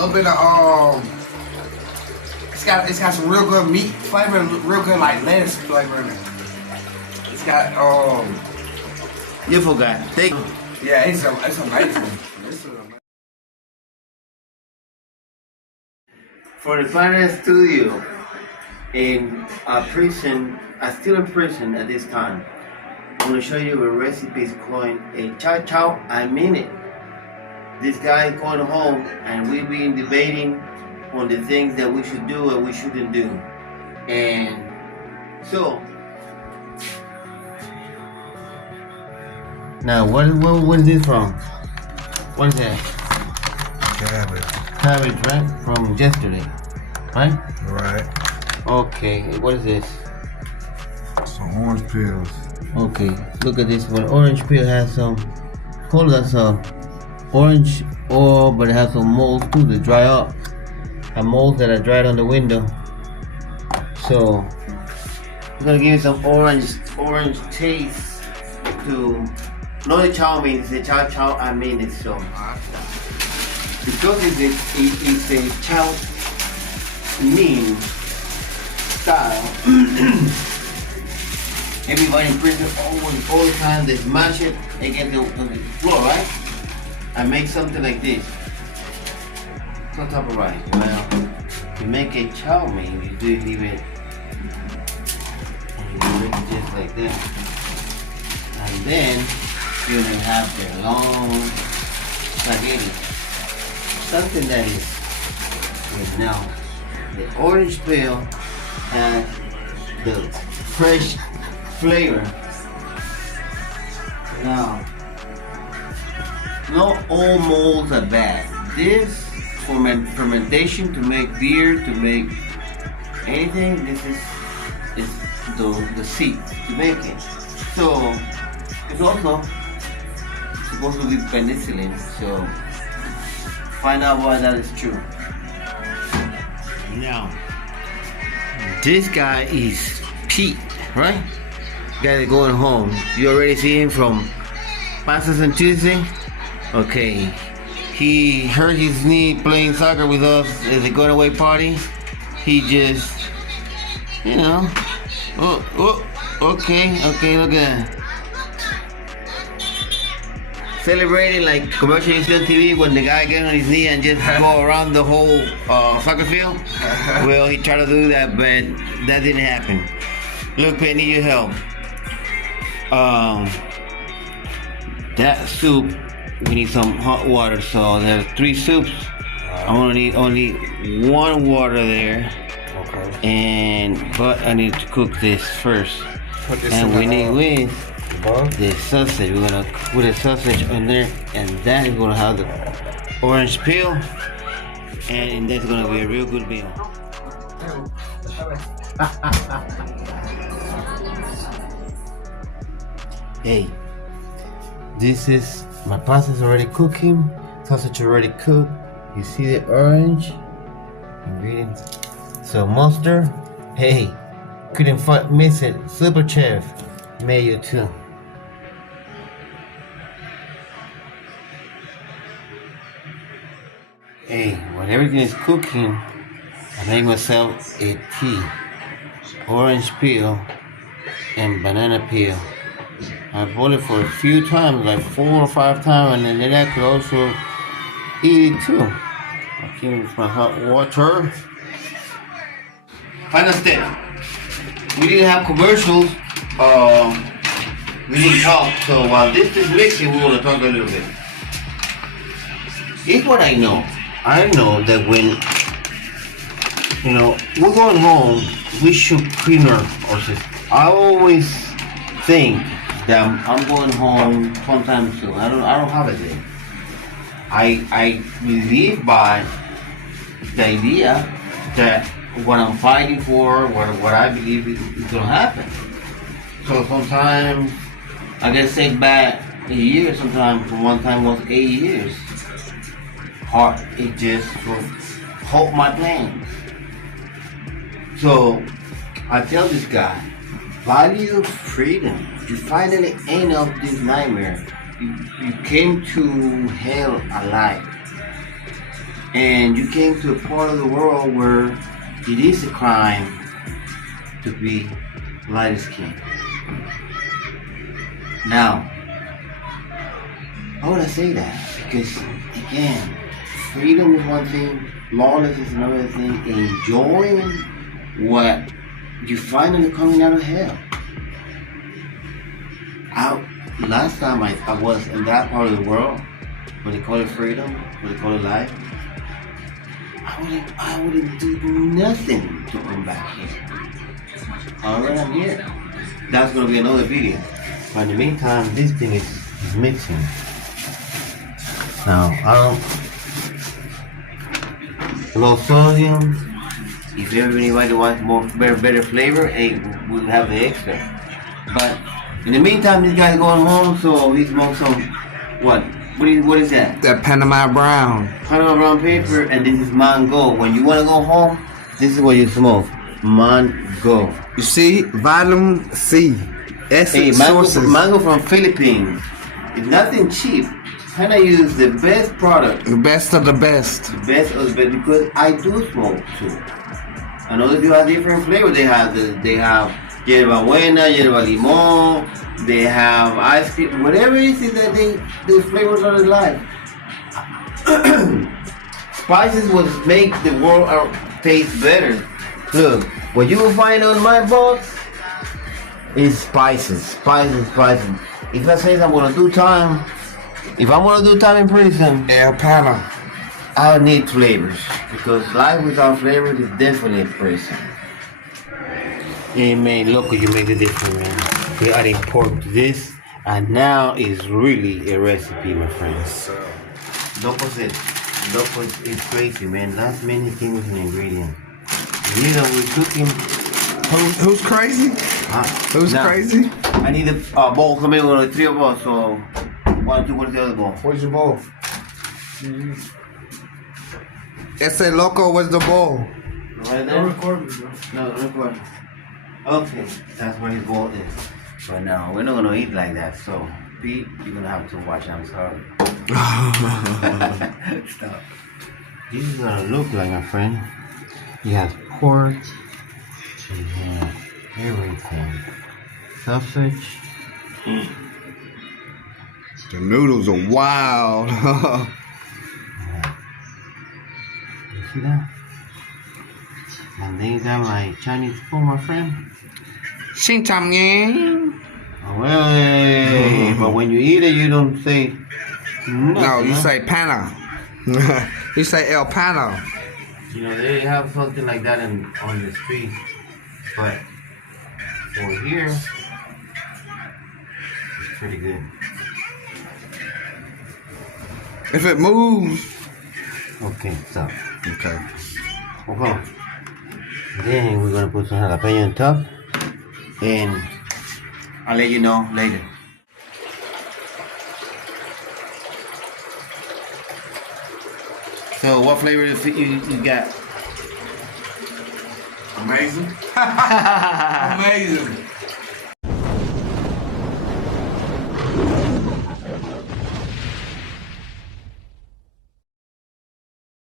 little bit of it's got some real good meat flavor, real good like lettuce flavor in it. It's got You forgot. Thank you. yeah, it's amazing. This is amazing. For the Finance Studio in a prison, still in prison at this time, I'm going to show you a recipe called a Chao, I mean it. This guy is going home and we've been debating on the things that we should do and we shouldn't do. And so, now what is this from? What is that? Cabbage, right? From yesterday, right? Right. Okay, what is this? Some orange peels. Okay, look at this one. Orange peel has some, hold on, some orange oil, but it has some molds too to dry up. And molds that are dried on the window. So, I'm gonna give you some orange taste to, not the chow mein, it's the chow I mean it. So, because it's a chow mein style, everybody in prison all the time they smash it against the floor, right? I make something like this. It's on top of rice. Well, to make a chow mein, you do leave it, and you make it just like that. And then you're gonna have the long spaghetti. Something that is good. Now, the orange peel has the fresh flavor. Now, not all molds are bad. This fermentation to make beer, to make anything, this is the seed to make it. So it's also supposed to be penicillin. So find out why that is true. Now, this guy is Pete, right? Guy going home. You already see him from Pastas and Tuesday. Okay, he hurt his knee playing soccer with us at the going away party. He just, you know, okay, look at that. Celebrating like commercial you see on TV when the guy gets on his knee and just go around the whole soccer field. Well, he tried to do that, but that didn't happen. Look, I need your help. That soup, we need some hot water. So there's 3 soups. I'm gonna need only 1 water there. Okay. But I need to cook this first. And we need the sausage. We're gonna put the sausage on there, and then we're gonna have the orange peel, and that's gonna be a real good meal. Hey, this is my pasta's already cooking, sausage already cooked. You see the orange ingredients. So mustard, hey, couldn't miss it. Super chef, mayo too. Hey, when everything is cooking, I make myself a tea, orange peel and banana peel. I boil it for a few times, like 4 or 5 times, and then I could also eat it too. I keep my hot water. Final step. We didn't have commercials. We didn't talk. So while this is mixing, we're gonna talk a little bit. Here's what I know. I know that when we're going home, we should clean our system. I always think that I'm going home sometime soon. I don't have a day. I believe by the idea that what I'm fighting for, what I believe is gonna happen. So sometimes I get sick back a year. Sometimes one time was 8 years. Hard. It just will halt my plans. So I tell this guy, value freedom. You finally end up this nightmare. You came to hell alive. and you came to a part of the world where it is a crime to be light skinned. Now, why would I say that? Because again, freedom is one thing, lawless is another thing, enjoying what you finally coming out of hell. Last time I was in that part of the world, what they call it freedom, what they call it life, I wouldn't do nothing to come back here. Alright, I'm here. That's gonna be another video. But in the meantime, this thing is mixing. Now, low sodium. If anybody wants more better flavor, hey, we'll have the extra. But in the meantime, this guy's going home, so he smoked some what is that? That Panama Brown. Panama Brown paper, and this is mango. When you want to go home, this is what you smoke. Mango. You see, vitamin C. Essence sources. Mango from Philippines. It's nothing cheap. Kinda use the best product. The best of the best. The best of the best, because I do smoke too. I know that you have different flavors. They have yerba buena, yerba limon. They have ice cream. Whatever it is that the flavors of their life. Spices will make the world taste better. Look, what you will find on my box is spices. If I say I'm gonna do time, if I'm gonna do time in prison, El Pana. I need flavors, because life without flavors is definitely a prison. Hey man, look, you make the difference, man. We're adding pork to this, and now is really a recipe, my friends. Loco is crazy, man. That's many things in ingredient. You know, we're cooking. Who's crazy? Who's crazy? I need a bowl. Come in with 3 of us. So 1, 2, what's the other bowl? Where's your bowl? Ese loco, where's the bowl? Right there? No recording, bro. No recording. Okay, that's where his bowl is. But no, we're not gonna eat like that. So Pete, you're gonna have to watch. I'm sorry. Stop. This is what it look like, my friend. You have pork. You have everything. Sausage. The noodles are wild. You see that? And then you got my Chinese food, my friend. Xin cham yang. Oh, well, hey, but when you eat it, you don't say nothing, No, you huh? say Pana. You say El Pana. You know, they have something like that on the street, but for here, it's pretty good. If it moves. Okay, stop. Okay. Okay. Then we're gonna put some jalapeno on top, and I'll let you know later. So, what flavor you got? Amazing. Amazing.